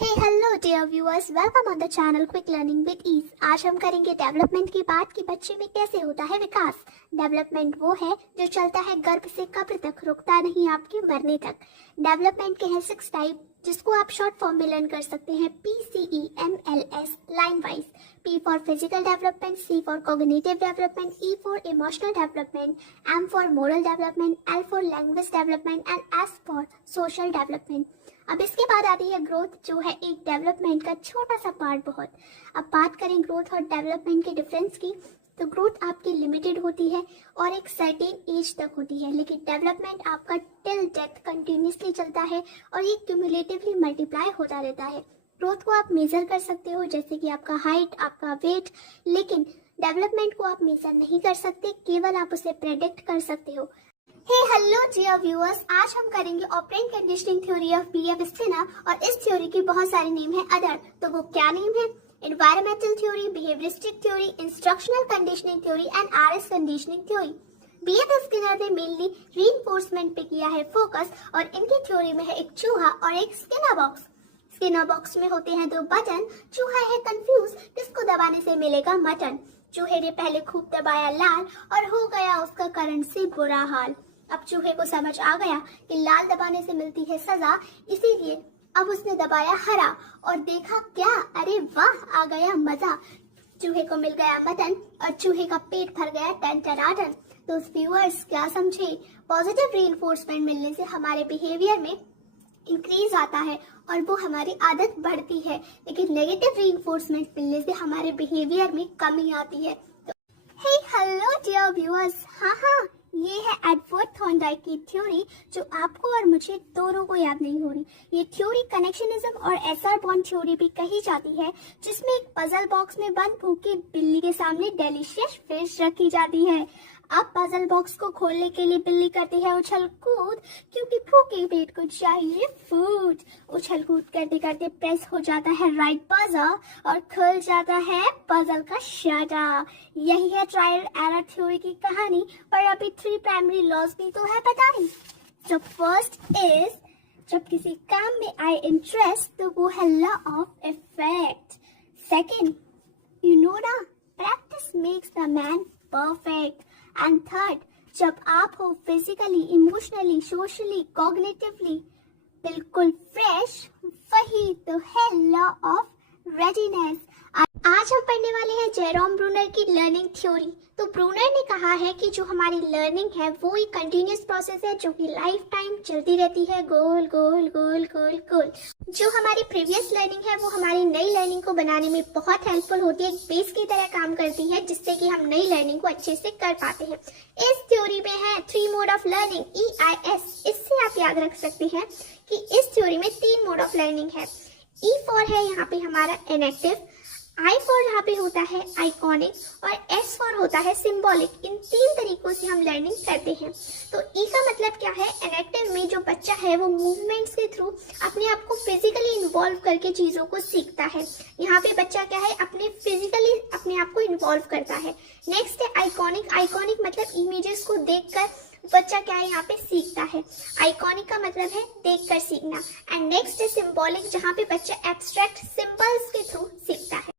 Hey hello dear viewers, welcome on the channel quick learning with ease. आज हम करेंगे development की बात कि बच्चे में कैसे होता है विकास। डेवलपमेंट वो है जो चलता है गर्भ से कब्र तक, रुकता नहीं आपके मरने तक। डेवलपमेंट के हैं 6 टाइप, जिसको आप शॉर्ट फॉर्म में लर्न कर सकते हैं PCEMLS line wise. P for physical development, C for cognitive development, E for emotional development, M for moral development, L for language development and S for social development. अब इसके बाद आती है growth, जो है एक डेवलपमेंट का छोटा सा पार्ट बहुत। अब बात करें ग्रोथ और डेवलपमेंट के डिफरेंस की, तो ग्रोथ आपकी लिमिटेड होती है और एक सर्टेन एज तक होती है, लेकिन डेवलपमेंट आपका टिल डेथ कंटिन्यूसली चलता है और ये क्यूमुलेटिवली मल्टीप्लाई होता रहता है। ग्रोथ को आप मेजर कर सकते हो, जैसे कि आपका हाइट, आपका वेट, लेकिन डेवलपमेंट को आप मेजर नहीं कर सकते, केवल आप उसे प्रेडिक्ट कर सकते हो। हे हेलो डियर व्यूअर्स, आज हम करेंगे operant conditioning theory of B.F. Skinner, और इस थ्योरी की बहुत सारे नेम है अदर। तो वो क्या नेम है? Environmental theory, behaviouristic theory, instructional conditioning theory and RS conditioning theory. B.F. Skinner ने मेनली रीइंफोर्समेंट पे किया है फोकस, और इनकी थ्योरी में है एक चूहा और एक स्किनर बॉक्स। स्किनर बॉक्स में होते हैं 2 बटन। चूहा है कंफ्यूज, किसको दबाने से मिलेगा मटन। चूहे ने पहले खूब दबाया लाल और हो गया उसका करंट से बुरा हाल। अब चूहे को समझ आ गया कि लाल दबाने से मिलती है सजा, इसीलिए अब उसने दबाया हरा और देखा क्या, अरे वाह, आ गया मजा। चूहे को मिल गया मटन और चूहे का पेट भर गया टन टनाटन। तो व्यूअर्स क्या समझे? पॉजिटिव रीइंफोर्समेंट मिलने से हमारे बिहेवियर में इंक्रीज आता है और वो हमारी आदत बढ़ती है, लेकिन नेगेटिव रीइंफोर्समेंट मिलने से हमारे बिहेवियर में कमी आती है। हे हेलो डियर व्यूअर्स, हाँ, ये है एडवर्ड थॉर्नडाइक की थ्योरी, जो आपको और मुझे दोनों को याद नहीं हो रही। ये थ्योरी कनेक्शनिज्म और SR बॉन्ड थ्योरी भी कही जाती है, जिसमें एक पजल बॉक्स में बंद भूखी बिल्ली के सामने डिलीशियस फिश रखी जाती है। अब पजल बॉक्स को खोलने के लिए बिल्ली करती है उछल कूद, क्योंकि भूखे पेट को चाहिए फूड। उछल कूद करते करते प्रेस हो जाता है राइट पजल और खुल जाता है पजल का शटर। यही है ट्रायल एरर थ्योरी की कहानी, पर अभी 3 प्राइमरी लॉज भी तो है पता नहीं। तो फर्स्ट इज, जब किसी काम में आए इंटरेस्ट तो वो है law of effect. Second, you know ना, practice makes the man perfect. And third, जब आप हो फिजिकली, इमोशनली, सोशली, कॉग्निटिवली बिल्कुल फ्रेश, वही तो है लॉ ऑफ रेडीनेस। आज हम पढ़ने वाले हैं जेरोम ब्रूनर की लर्निंग थ्योरी। तो ब्रूनर ने कहा है कि जो हमारी लर्निंग है वो एक कंटिन्यूअस प्रोसेस है, जो कि लाइफ टाइम चलती रहती है, गोल गोल गोल गोल गोल। जो हमारी प्रीवियस लर्निंग है वो हमारी नई लर्निंग को बनाने में बहुत हेल्पफुल होती है, एक बेस की तरह काम करती है, जिससे कि हम नई लर्निंग को अच्छे से कर पाते हैं। इस थ्योरी में है 3 मोड ऑफ लर्निंग, EIS। इससे आप याद रख सकते हैं कि इस थ्योरी में 3 मोड ऑफ लर्निंग है। E फॉर है यहाँ पे हमारा इनएक्टिव, I फॉर यहाँ पे होता है आइकॉनिक और S फॉर होता है सिंबॉलिक। इन 3 तरीकों से हम लर्निंग करते हैं। तो E का मतलब क्या है? इनएक्टिव में जो बच्चा है वो मूवमेंट्स के थ्रू अपने आप को फिजिकली इन्वॉल्व करके चीजों को सीखता है। यहाँ पे बच्चा क्या है, अपने फिजिकली अपने आप को इन्वॉल्व करता है। नेक्स्ट है आइकॉनिक। आइकॉनिक मतलब इमेजेस को देखकर बच्चा क्या है, यहाँ पे सीखता है। आइकॉनिक का मतलब है देखकर सीखना। एंड नेक्स्ट है सिंबॉलिक, जहाँ पे बच्चा एब्स्ट्रैक्ट सिंबल्स के थ्रू सीखता है।